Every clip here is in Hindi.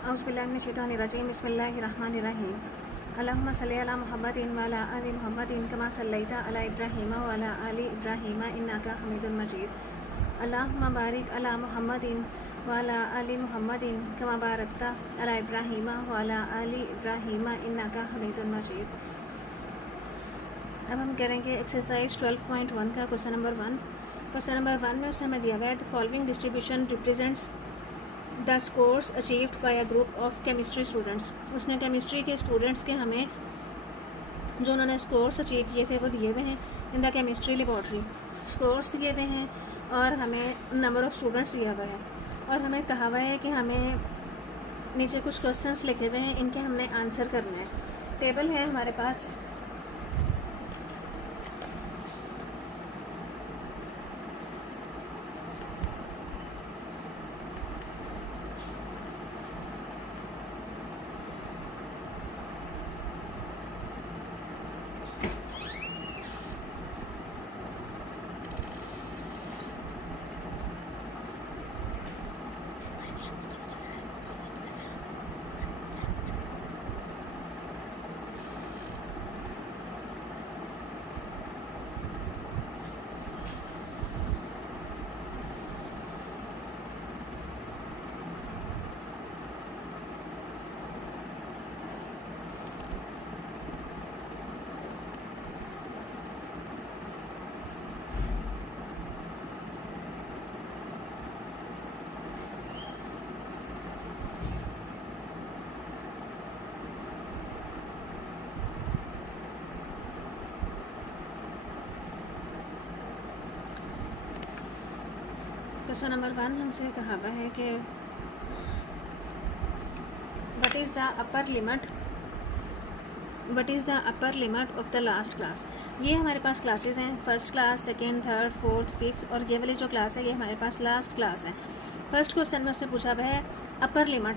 औज़ुबिल्लाहिमिनश्शैतानिर्रजीम बिस्मिल्लाहिर्रहमानिर्रहीम अल्लाहुम्मा सल्लि अला मुहम्मदिन व अला आलि मुहम्मदिन कमा सल्लैता अला इब्राहीम व अला आलि इब्राहीम इन्नका हमीदुम मजीद अल्लाहुम्मा बारिक अला मुहम्मदिन व अला आलि मुहम्मदिन कमा बारकता अला इब्राहीम व अला आलि इब्राहीम इन्नका हमीदुम मजीद। अब हम करेंगे एक्सरसाइज 12.1 का क्वेश्चन नंबर 1। क्वेश्चन नंबर 1 में उसे हमें दिया हुआ है the following distribution represents the scores achieved by a group of chemistry students. उसने केमिस्ट्री के स्टूडेंट्स के हमें जो उन्होंने स्कोर्स अचीव किए थे वो दिए हुए हैं in the chemistry laboratory. Scores दिए हुए हैं और हमें नंबर ऑफ़ स्टूडेंट्स दिया हुआ है और हमें कहा हुआ है कि हमें नीचे कुछ क्वेश्चंस लिखे हुए हैं, इनके हमने आंसर करना है। टेबल है हमारे पास, क्वेश्चन नंबर 1 हमसे कहा हुआ है कि what is the upper limit of the last class. ये हमारे पास क्लासेस हैं, first class, second, third, fourth, fifth, और ये वाली जो क्लास है ये हमारे पास लास्ट क्लास है। फर्स्ट क्वेश्चन में उससे पूछा हुआ है अपर लिमिट,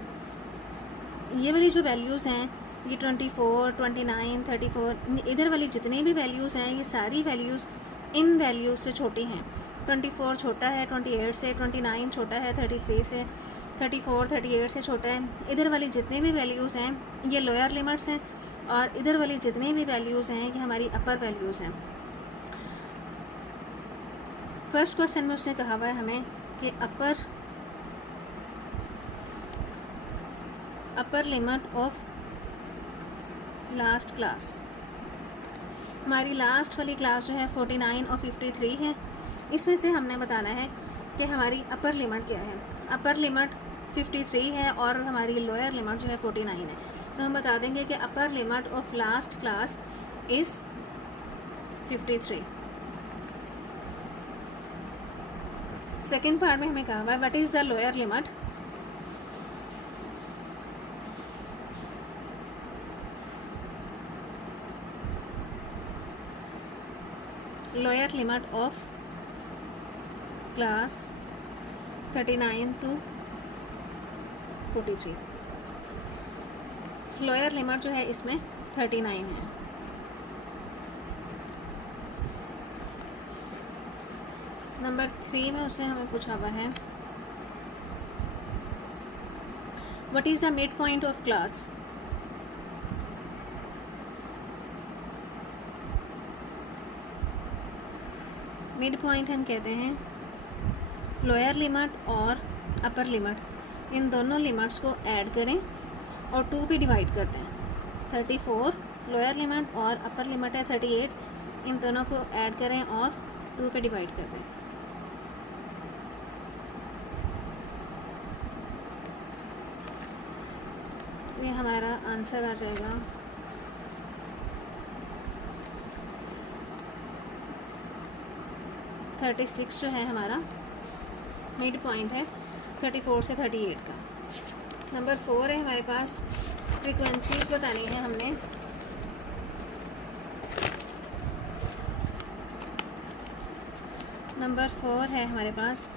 ये वाली जो वैल्यूज़ हैं ये 24, 29, 34, इधर वाली जितनी भी वैल्यूज़ हैं ये सारी वैल्यूज़ इन वैल्यूज़ से छोटी हैं। 24 छोटा है 28 से, 29 छोटा है 33 से, 34 38 से छोटा है। इधर वाली जितनी भी वैल्यूज़ हैं ये लोअर लिमिट्स हैं और इधर वाली जितनी भी वैल्यूज़ हैं ये हमारी अपर वैल्यूज़ हैं। फर्स्ट क्वेश्चन में उसने कहा हुआ है हमें कि upper limit of last class. हमारी लास्ट वाली क्लास जो है 49 और 53 है, इसमें से हमने बताना है कि हमारी अपर लिमिट क्या है। अपर लिमिट 53 है और हमारी लोअर लिमिट जो है 49 है, तो हम बता देंगे कि upper limit of last class is 53। Second part में हमें कहा हुआ है what is the lower limit. Lower limit of class 39 to 43। Lower limit जो है इसमें 39 है। नंबर 3 में उससे हमें पूछा हुआ है what is the mid point of class. Mid point हम कहते हैं लोअर लिमिट और अपर लिमिट, इन दोनों लिमिट्स को ऐड करें और 2 पे डिवाइड कर दें। 34 लोअर लिमिट और अपर लिमिट है 38, इन दोनों को ऐड करें और 2 पे डिवाइड कर दें। तो ये हमारा आंसर आ जाएगा 36 जो है हमारा मिड पॉइंट है 34 से 38 का। नंबर 4 है हमारे पास, फ्रीक्वेंसीज बतानी है हमने। नंबर 4 है हमारे पास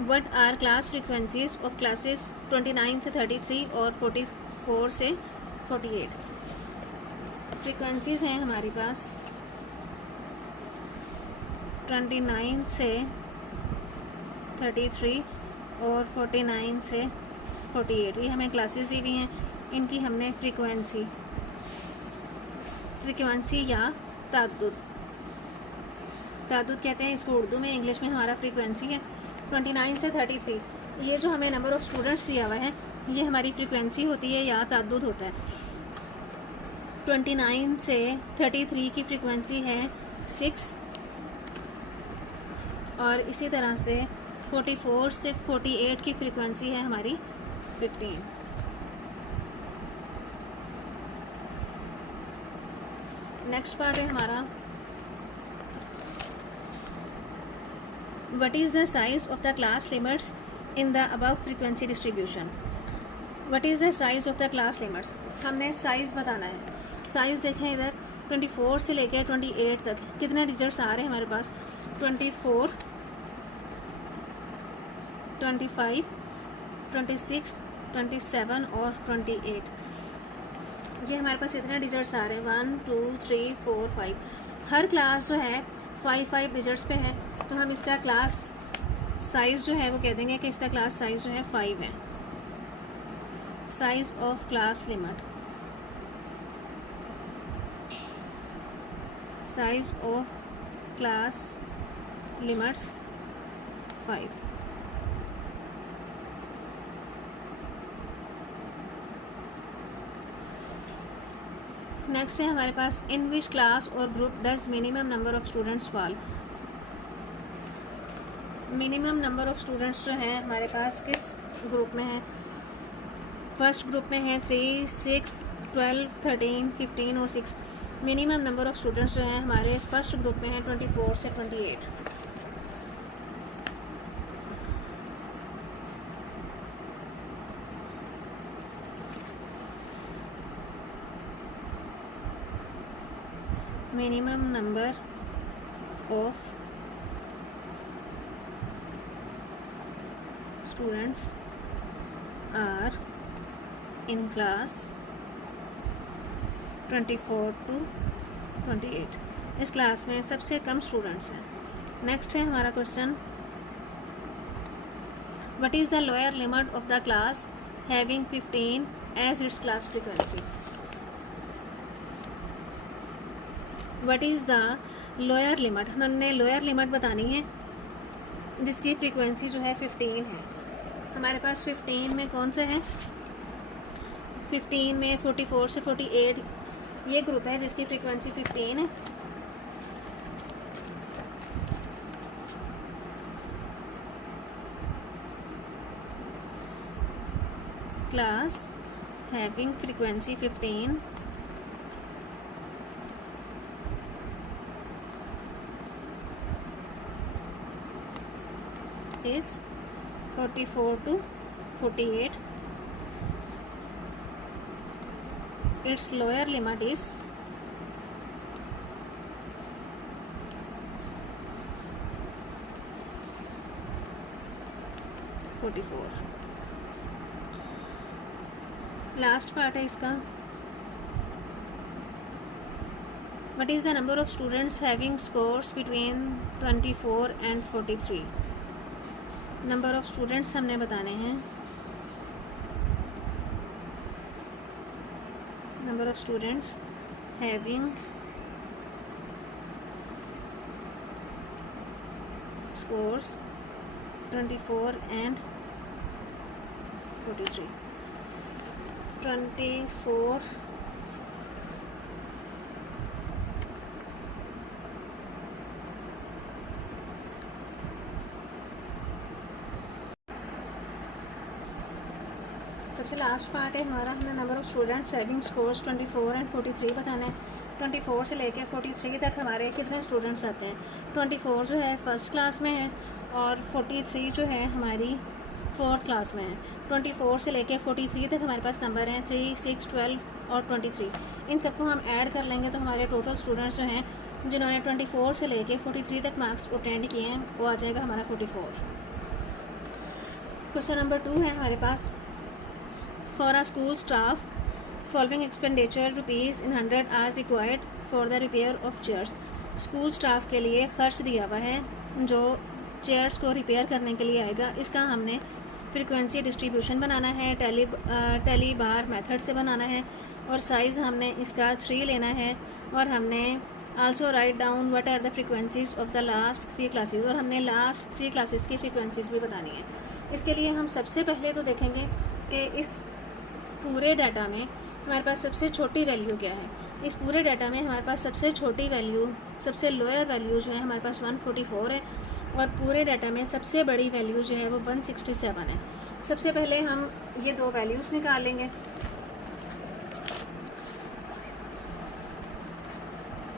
what are class frequencies of classes 29 से 33 और 44 से 48। फ्रीक्वेंसीज हैं हमारे पास 29 से 33 और 49 से 48। ये हमें क्लासेस दी हुई हैं, इनकी हमने फ्रीक्वेंसी या ताद्दुद कहते हैं इसको उर्दू में, इंग्लिश में हमारा फ्रीक्वेंसी है। 29 से 33 ये जो हमें नंबर ऑफ़ स्टूडेंट्स दिया हुआ है ये हमारी फ्रीक्वेंसी होती है या ताद्दुद होता है। 29 से 33 की फ्रीक्वेंसी है 6 और इसी तरह से 44 से 48 की फ्रीक्वेंसी है हमारी 15। नेक्स्ट पार्ट है हमारा what is the size of the class limits in the above frequency distribution. What is the size of the class limits, हमने साइज़ बताना है। साइज़ देखें इधर 24 से लेकर 28 तक कितने डिजिट्स आ रहे हैं हमारे पास, 24, 25, 26, 27 और 28। ये हमारे पास इतने डिजिट्स आ रहे हैं, 1 2 3 4 5। हर क्लास जो है 5 डिजिट्स पे है, तो हम इसका क्लास साइज़ जो है वो कह देंगे कि इसका क्लास साइज़ जो है 5 है। Size of class limit, size of class limits 5। Next है हमारे पास इन विच क्लास और group does minimum number of students fall. Minimum number of students जो हैं हमारे पास किस ग्रुप में है, फर्स्ट ग्रुप में है 3, 6, 12, 13, 15 और 6। मिनिमम नंबर ऑफ़ स्टूडेंट्स जो हैं हमारे फर्स्ट ग्रुप में है 24 से 28। minimum number of students are in class 24 to 28। इस क्लास में सबसे कम स्टूडेंट्स हैं। नेक्स्ट है हमारा question what is the lower limit of the class having 15 as its class frequency. What is the lower limit, हमने लोअर लिमिट बतानी है जिसकी फ्रीक्वेंसी जो है 15 है। हमारे पास 15 में कौन से हैं, 15 में 44 से 48 ये ग्रुप है जिसकी फ्रीक्वेंसी 15 है। Class having frequency 15 is 44 to 48. Its lower limit is 44। Last part है इसका what is the number of students having scores between 24 and 43। Number of students हमने बताने हैं, number of students having scores 24 and 43। 24 सबसे लास्ट पार्ट है हमारा, हमने number of students having scores 24 and 43 बताना है। 24 से लेकर 43 तक हमारे कितने स्टूडेंट्स आते हैं। 24 जो है फर्स्ट क्लास में है और 43 जो है हमारी फोर्थ क्लास में है। 24 से लेकर 43 तक हमारे पास नंबर हैं 3, 6, 12 और 23। इन सबको हम ऐड कर लेंगे तो हमारे टोटल स्टूडेंट्स जो हैं जिन्होंने 24 से लेकर 43 तक मार्क्स अटेंड किए हैं वो आ जाएगा हमारा 44। क्वेश्चन नंबर 2 है हमारे पास For a school staff, following expenditure rupees in 100 are required for the repair of chairs। School staff के लिए खर्च दिया हुआ है जो चेयर्स को रिपेयर करने के लिए आएगा। इसका हमने फ्रीक्वेंसी डिस्ट्रीब्यूशन बनाना है, टैली बार मेथड से बनाना है, और साइज़ हमने इसका 3 लेना है, और हमने also write down what are the frequencies of the last 3 classes, और हमने लास्ट 3 क्लासेस की फ्रीक्वेंसीज भी बतानी है। इसके लिए हम सबसे पहले तो देखेंगे कि इस पूरे डाटा में हमारे पास सबसे छोटी वैल्यू क्या है। इस पूरे डाटा में हमारे पास सबसे छोटी वैल्यू, सबसे लोअर वैल्यू जो है हमारे पास 144 है, और पूरे डाटा में सबसे बड़ी वैल्यू जो है वो 167 है। सबसे पहले हम ये दो वैल्यूज़ निकाल लेंगे।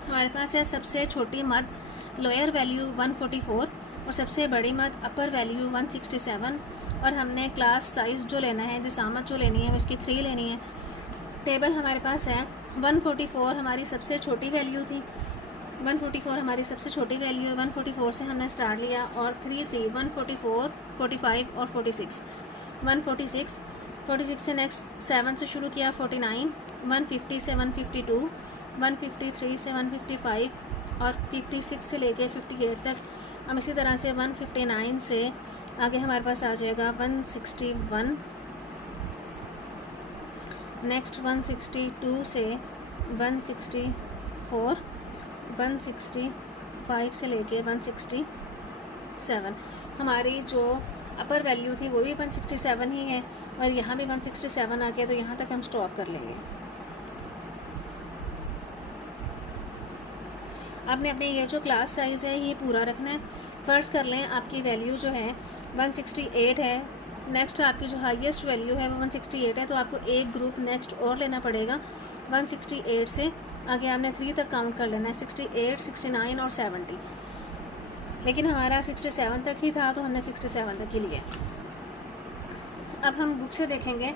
हमारे पास है सबसे छोटी मद लोअर वैल्यू 144 और सबसे बड़ी मद अपर वैल्यू 167, और हमने क्लास साइज़ जो लेना है, जिसामत जो लेनी है वो इसकी 3 लेनी है। टेबल हमारे पास है 144 हमारी सबसे छोटी वैल्यू थी, 144 हमारी सबसे छोटी वैल्यू है। 144 से हमने स्टार्ट लिया और 3 3 144 45 और 46 146 से नेक्स्ट 7 से शुरू किया 49, 150 से 152, 153 से 155 और 56 से लेके 58 तक। हम इसी तरह से 159 से आगे हमारे पास आ जाएगा 161, नेक्स्ट 162 से 164, 165 से लेके 167। हमारी जो अपर वैल्यू थी वो भी 167 ही है, और यहाँ भी 167 आ गया, तो यहाँ तक हम स्टॉप कर लेंगे। आपने अपने ये जो क्लास साइज़ है ये पूरा रखना है। फ़र्ज़ कर लें आपकी वैल्यू जो है 168 है, नेक्स्ट आपकी जो हाईएस्ट वैल्यू है वो 168 है, तो आपको एक ग्रुप नेक्स्ट और लेना पड़ेगा। 168 से आगे आपने 3 तक काउंट कर लेना है, 68, 69 और 70। लेकिन हमारा 67 तक ही था, तो हमने 67 तक ही लिया। अब हम बुक से देखेंगे,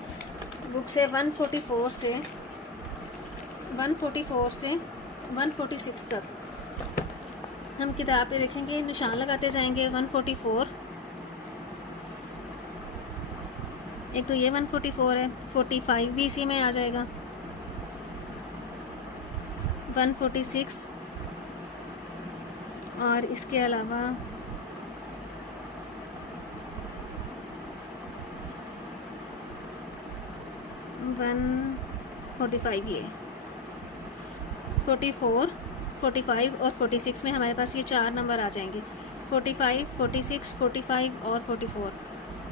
बुक से 144 से 146 तक हम किताब पे देखेंगे, निशान लगाते जाएंगे। 144, एक तो ये 144 है, 45 भी इसी में आ जाएगा, 146 और इसके अलावा 145 ये 44, 45 और 46 में हमारे पास ये 4 नंबर आ जाएंगे, 45, 46, 45 और 44।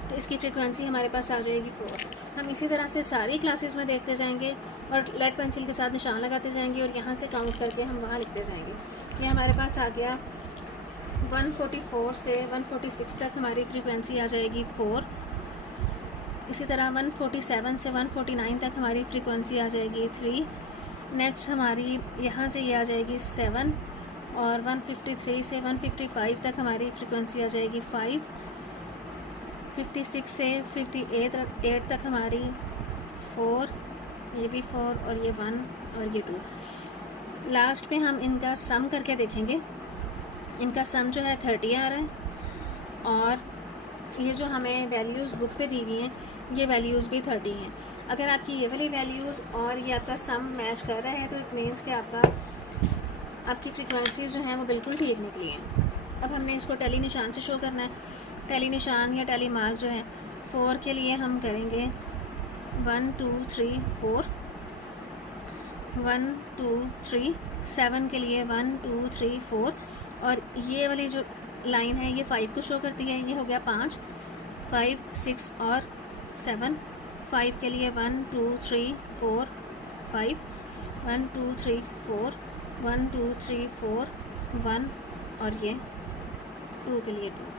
तो इसकी फ्रीक्वेंसी हमारे पास आ जाएगी 4। हम इसी तरह से सारी क्लासेस में देखते जाएंगे और लेड पेंसिल के साथ निशान लगाते जाएंगे, और यहाँ से काउंट करके हम वहाँ लिखते जाएंगे। ये हमारे पास आ गया 144 से 146 तक हमारी फ्रीक्वेंसी आ जाएगी 4। इसी तरह 147 से 149 तक हमारी फ्रीक्वेंसी आ जाएगी 3। नेक्स्ट हमारी यहाँ से ये आ जाएगी 7, और 153 से 155 तक हमारी फ्रीक्वेंसी आ जाएगी 5। 56 से 58 तक हमारी 4, ये भी 4 और ये 1 और ये 2। लास्ट पे हम इनका सम करके देखेंगे। इनका सम जो है 30 आ रहा है, और ये जो हमें वैल्यूज़ बुक पे दी हुई हैं ये वैल्यूज़ भी 30 हैं। अगर आपकी ये वाली वैल्यूज़ और ये आपका सम मैच कर रहा है तो इट मीन्स कि आपकी फ्रीक्वेंसीज जो हैं वो बिल्कुल ठीक निकली हैं। अब हमने इसको टैली निशान से शो करना है। टैली निशान या टैली मार्क जो है 4 के लिए हम करेंगे 1 2 3 4, 1 2 3, 7 के लिए 1 2 3 4, और ये वाली जो लाइन है ये 5 को शो करती है। ये हो गया 5, 5, 6 और 7। 5 के लिए 1 2 3 4 5, 1 2 3 4, 1 2 3 4 1, और ये 2 के लिए 2।